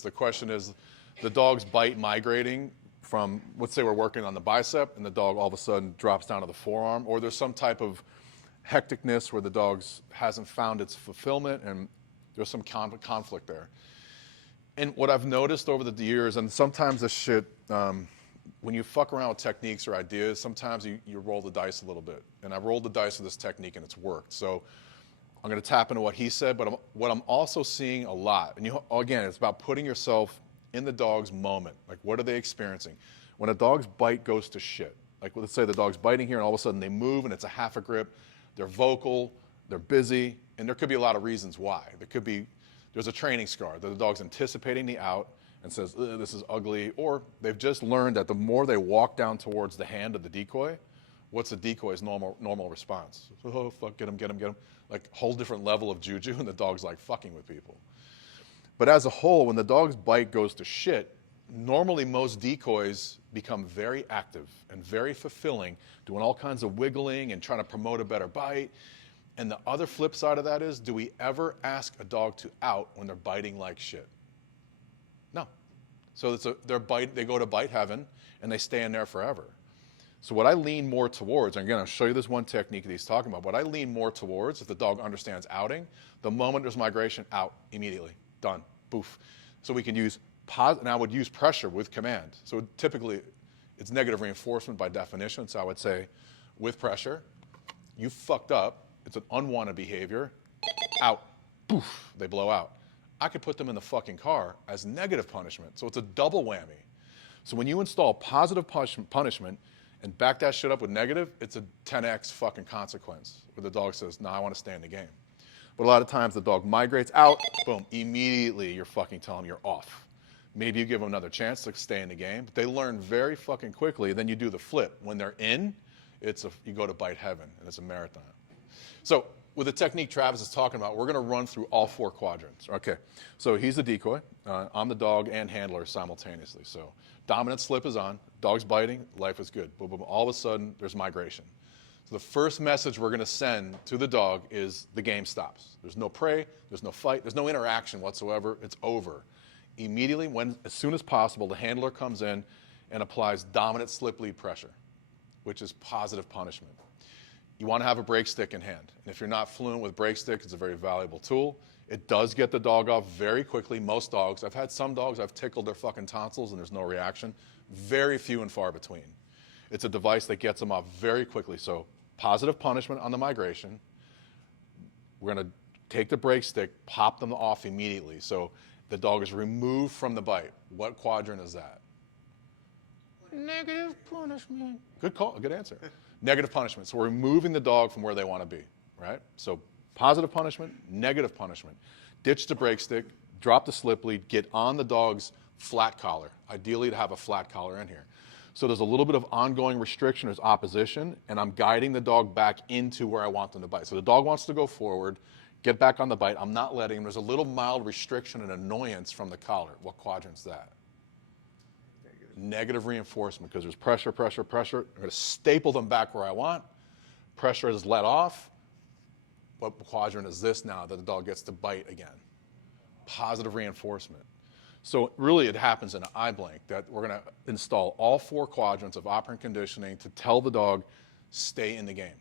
The question is, the dog's bite migrating from, let's say we're working on the bicep and the dog all of a sudden drops down to the forearm, or there's some type of hecticness where the dog hasn't found its fulfillment and there's some conflict there. And what I've noticed over the years, and sometimes this shit, when you fuck around with techniques or ideas, sometimes you roll the dice a little bit. And I've rolled the dice with this technique and it's worked. So I'm going to tap into what he said, but what I'm also seeing a lot, and again, it's about putting yourself in the dog's moment. Like, what are they experiencing? When a dog's bite goes to shit, like let's say the dog's biting here and all of a sudden they move and it's a half a grip, they're vocal, they're busy, and there could be a lot of reasons why. There's a training scar that the dog's anticipating the out and says, this is ugly, or they've just learned that the more they walk down towards the hand of the decoy, what's the decoy's normal response? Oh, fuck, get him, get him, get him. Like, whole different level of juju, and the dog's like fucking with people. But as a whole, when the dog's bite goes to shit, normally most decoys become very active and very fulfilling, doing all kinds of wiggling and trying to promote a better bite. And the other flip side of that is, do we ever ask a dog to out when they're biting like shit? No. So they go to bite heaven and they stay in there forever. So what I lean more towards, and again, I'll show you this one technique that he's talking about, what I lean more towards, if the dog understands outing, the moment there's migration, out immediately, done, poof. So we can use, and I would use pressure with command. So typically, it's negative reinforcement by definition, so I would say, with pressure, you fucked up, it's an unwanted behavior, out, poof, they blow out. I could put them in the fucking car as negative punishment, so it's a double whammy. So when you install positive punishment, and back that shit up with negative, it's a 10x fucking consequence where the dog says, no, I want to stay in the game. But a lot of times the dog migrates out, boom, immediately you're fucking telling them you're off. Maybe you give them another chance to stay in the game, but they learn very fucking quickly. Then you do the flip. When they're in, you go to bite heaven, and it's a marathon. So with the technique Travis is talking about, we're going to run through all 4 quadrants. Okay, so he's the decoy. I'm the dog and handler simultaneously. So dominant slip is on, dog's biting, life is good. Boom, boom, all of a sudden, there's migration. So the first message we're going to send to the dog is the game stops. There's no prey, there's no fight, there's no interaction whatsoever. It's over. Immediately, as soon as possible, the handler comes in and applies dominant slip lead pressure, which is positive punishment. You want to have a break stick in hand. And if you're not fluent with break stick, it's a very valuable tool. It does get the dog off very quickly. Most dogs, I've had some dogs, I've tickled their fucking tonsils and there's no reaction. Very few and far between. It's a device that gets them off very quickly. So positive punishment on the migration. We're going to take the break stick, pop them off immediately. So the dog is removed from the bite. What quadrant is that? Negative punishment. Good call, good answer. Negative punishment. So we're removing the dog from where they want to be, right? So positive punishment, negative punishment. Ditch the break stick, drop the slip lead, get on the dog's flat collar. Ideally to have a flat collar in here. So there's a little bit of ongoing restriction, there's opposition, and I'm guiding the dog back into where I want them to bite. So the dog wants to go forward, get back on the bite. I'm not letting him. There's a little mild restriction and annoyance from the collar. What quadrant's that? Negative reinforcement, because there's pressure, pressure, pressure. I'm going to staple them back where I want. Pressure is let off. What quadrant is this now that the dog gets to bite again? Positive reinforcement. So really it happens in an eye blink that we're going to install all 4 quadrants of operant conditioning to tell the dog, stay in the game.